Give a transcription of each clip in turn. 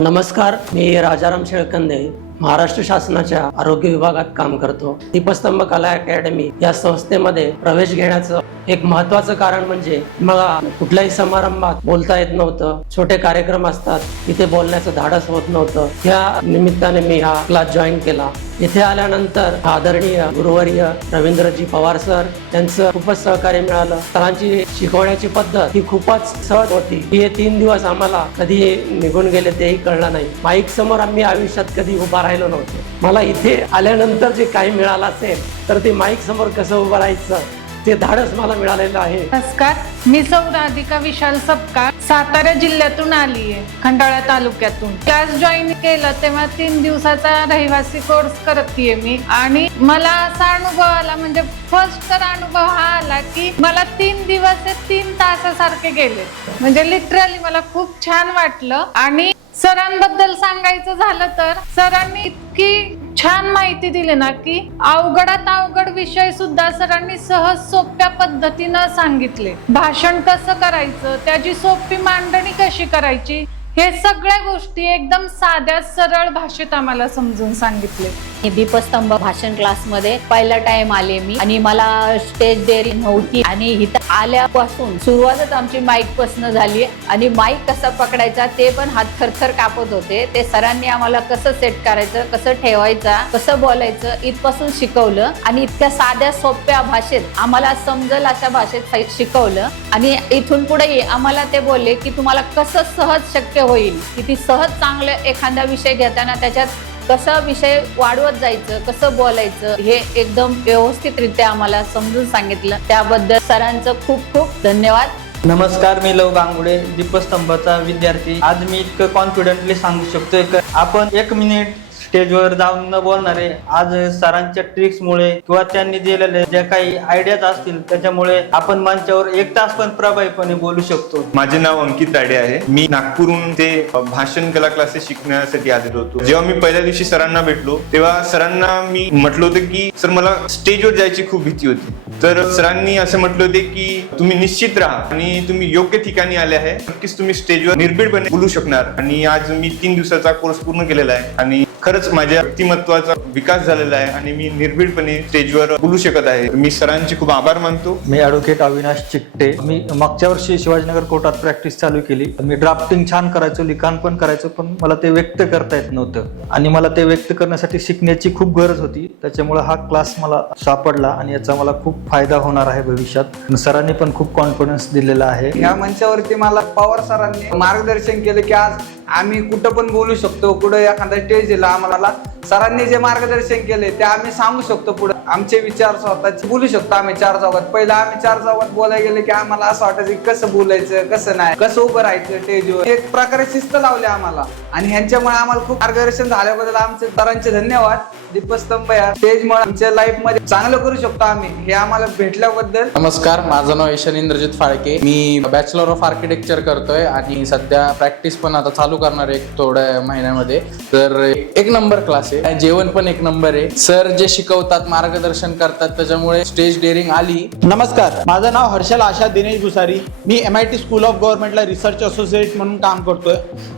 नमस्कार मी राजाराम शेळकंदे महाराष्ट्र शासनाच्या आरोग्य विभागात काम करतो. दीपस्तंभ कला अकॅडमी या संस्थेमध्ये प्रवेश घेण्याचं एक महत्वाचं कारण म्हणजे मला कुठल्याही समारंभात बोलता येत नव्हतं. छोटे कार्यक्रम असतात तिथे बोलण्याचं धाडस होत नव्हतं. या निमित्ताने मी हा क्लास जॉईन केला. इथे आल्यानंतर आदरणीय गुरुवर्य रवींद्रजी पवार सर यांचं खूपच सहकार्य मिळालं. सरांची शिकवण्याची पद्धत ही खूपच सहज होती. हे तीन दिवस आम्हाला कधी निघून गेले तेही कळलं नाही. माईक समोर आम्ही आयुष्यात कधी उभा राहिलो नव्हतो. मला इथे आल्यानंतर जे काही मिळालं असेल तर ते माईक समोर कसं उभं राहायचं? ते धाडस मला मिळालेलं आहे. नमस्कार मी सौ राधिका विशाल सपकाळ सातारा जिल्ह्यातून आली आहे खंडाळा तालुक्यातून. क्लास जॉईन केलं तेव्हा तीन दिवसाचा रहिवासी कोर्स करते मी. आणि मला असा अनुभव आला म्हणजे फर्स्ट तर अनुभव हा आला की मला तीन दिवस तीन तासासारखे गेले. म्हणजे लिटरली मला खूप छान वाटलं. आणि सरांबद्दल सांगायचं झालं तर सरांनी इतकी छान माहिती दिली ना की अवघडात अवघड विषय सुद्धा सरांनी सहज सोप्या पद्धतीनं सांगितले. भाषण कसं करायचं त्याची सोपी मांडणी कशी करायची हे सगळ्या गोष्टी एकदम साध्या सरळ भाषेत आम्हाला समजून सांगितले. दीपस्तंभ भाषण क्लासमध्ये पहिला टाइम आले मी. आणि मला स्टेज डेअरी नव्हती. आणि इथं आल्यापासून सुरुवातच आमची माईक पासन झाली. आणि माईक कसा पकडायचा ते पण हात थरथर कापत होते. ते सरांनी आम्हाला कसं सेट करायचं कसं ठेवायचं कसं बोलायचं इथपासून शिकवलं. आणि इतक्या साध्या सोप्या भाषेत आम्हाला समजल अशा भाषेत शिकवलं. आणि इथून पुढे आम्हाला ते बोलले की तुम्हाला कसं सहज शक्य होईल. किती सहज चांगलं एखादा विषय घेताना त्याच्यात कसं विषय वाढवत जायचं कसं बोलायचं हे एकदम व्यवस्थितरित्या आम्हाला समजून सांगितलं. त्याबद्दल सरांचं खूप खूप धन्यवाद. नमस्कार मी लव गांगुडे दीपस्तंभाचा विद्यार्थी. आज मी इतकं कॉन्फिडेंटली सांगू शकतोय आपण एक मिनिट स्टेजवर जाऊन न बोलणारे आज सरांच्या ट्रिक्समुळे किंवा त्यांनी दिलेल्या ज्या काही आयडियाज असतील त्याच्यामुळे आपण मंचावर एक तास पण प्रभावीपणे बोलू शकतो. माझे नाव अंकित ताडे आहे. मी नागपूरहून ते भाषण कला क्लासेस शिकण्यासाठी आलेलो होतो. जेव्हा मी पहिल्या दिवशी सरांना भेटलो तेव्हा सरांना मी म्हटलं होतं की सर मला स्टेजवर जायची खूप भीती होती. तर सरांनी असं म्हटलं होते की तुम्ही निश्चित राहा आणि तुम्ही योग्य ठिकाणी आले आहे. नक्कीच तुम्ही स्टेजवर निर्भीडपणे बोलू शकणार. आणि आज मी तीन दिवसाचा कोर्स पूर्ण केलेला आहे. आणि खरंच माझ्या व्यक्तिमत्वाचा विकास झालेला आहे आणि मी निर्भीडपणे स्टेजवर बोलू शकत आहे. मी सरांचे खूप आभार मानतो. मी ॲडव्होकेट अविनाश चिकटे मी मागच्या वर्षी शिवाजीनगर कोर्टात प्रॅक्टिस चालू केली. मी ड्राफ्टिंग छान करायचो लिखाण पण करायचो पण मला ते व्यक्त करता येत नव्हतं. आणि मला ते व्यक्त करण्यासाठी शिकण्याची खूप गरज होती. त्याच्यामुळे हा क्लास मला सापडला आणि याचा मला खूप फायदा होणार आहे भविष्यात. सरांनी पण खूप कॉन्फिडन्स दिलेला आहे. या मंचावरती मला पवार सरांनी मार्गदर्शन केलं की आज आम्ही कुठं पण बोलू शकतो. कुठं एखादा स्टेज दिला आम्हाला सरांनी जे मार्गदर्शन केले ते आम्ही सांगू शकतो पुढे. आमचे विचार स्वतःचे बोलू शकतो आम्ही चार चौकात पहिला आम्ही चार चौकात बोलायला गेले की आम्हाला असं वाटायचं की कसं बोलायचं कसं नाही कसं उभं राहायचं स्टेजवर एक प्रकारे शिस्त लावली आम्हाला. आणि ह्यांच्यामुळे आम्हाला खूप मार्गदर्शन झाल्याबद्दल आमचे सरांचे धन्यवाद. दीपस्तंभ या स्टेजमुळे आमच्या लाईफमध्ये चांगलं करू शकतो आम्ही. हे आम्हाला भेटल्याबद्दल नमस्कार माझं नाव ईशान इंद्रजित फाळके. मी बॅचलर ऑफ आर्किटेक्चर करतोय आणि सध्या प्रॅक्टिस पण आता चालू करणार आहे एक थोड्या महिन्यामध्ये. तर एक नंबर क्लास आहे. जेवण पण एक नंबर आहे. सर जे शिकवतात मार्गदर्शन करतात त्याच्यामुळे स्टेज डेअरिंग आली. नमस्कार. माझं नाव हर्षल आशा दिनेश भुसारी. मी M I T school of गव्हर्नमेंटला research associate म्हणून काम करतोय.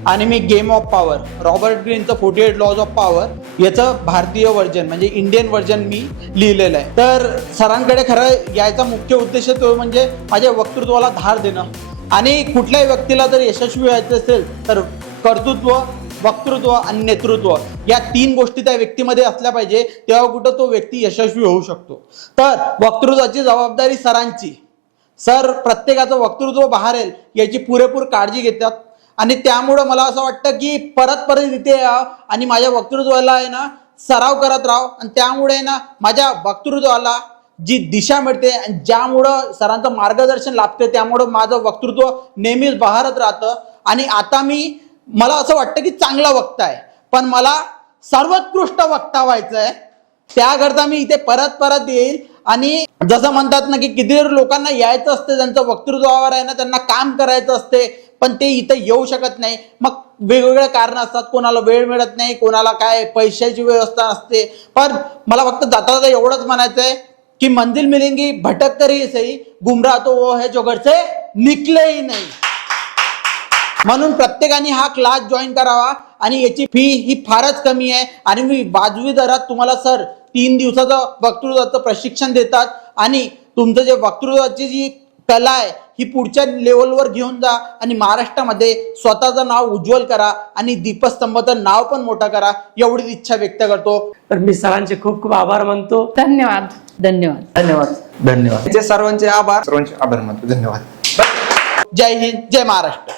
आणि मी game of power Robert ग्रीनचं forty eight laws of power याचं भारतीय वर्जन म्हणजे इंडियन वर्जन मी लिहिलेलं आहे. तर सरांकडे खरं यायचा मुख्य उद्देश तो म्हणजे माझ्या वक्तृत्वाला धार देणं. आणि कुठल्याही व्यक्तीला जर यशस्वी व्हायचं असेल तर कर्तृत्व वक्तृत्व आणि नेतृत्व या तीन गोष्टी त्या व्यक्तीमध्ये असल्या पाहिजे तेव्हा कुठं तो व्यक्ती यशस्वी होऊ शकतो. तर वक्तृत्वाची जबाबदारी सरांची. सर प्रत्येकाचं वक्तृत्व बाहेर याची पुरेपूर काळजी घेतात. आणि त्यामुळं मला असं वाटतं की परत परत इथे यावं आणि माझ्या वक्तृत्वाला आहे ना सराव करत राहावं आणि त्यामुळे ना माझ्या वक्तृत्वाला जी दिशा मिळते आणि ज्यामुळं सरांचं मार्गदर्शन लाभते त्यामुळं माझं वक्तृत्व नेहमीच बहारत राहतं. आणि आता मी मला असं वाटतं की चांगला वक्ता आहे. पण मला सर्वोत्कृष्ट वक्ता व्हायचं आहे त्याकरता मी इथे परत परत येईल. आणि जसं म्हणतात ना की किती लोकांना यायचं असते त्यांचं वक्तृत्वावर आहे ना त्यांना काम करायचं असते पण ते इथं येऊ शकत नाही. मग वेगवेगळे कारण असतात. कोणाला वेळ मिळत नाही कोणाला काय पैशाची व्यवस्था असते. पण मला फक्त जाता जाता एवढंच म्हणायचं आहे की मंजिल मिलेंगी भटक करी सही गुमराह तो वो है जो घर से निकले ही नाही. म्हणून प्रत्येकाने हा क्लास जॉईन करावा. आणि याची फी ही फारच कमी आहे. आणि मी वाजवी दरात तुम्हाला सर तीन दिवसाचं वक्तृत्वाचं प्रशिक्षण देतात. आणि तुमचं जे वक्तृत्वाची जी कला आहे ही पुढच्या लेवलवर घेऊन जा. आणि महाराष्ट्रामध्ये स्वतःचं नाव उज्ज्वल करा. आणि दीपस्तंभाचं नाव पण मोठं करा. एवढीच इच्छा व्यक्त करतो. तर मी सरांचे खूप खूप आभार मानतो. धन्यवाद. धन्यवाद. धन्यवाद. धन्यवाद. सर्वांचे आभार. सर्वांचे आभार मानतो. धन्यवाद. जय हिंद जय महाराष्ट्र.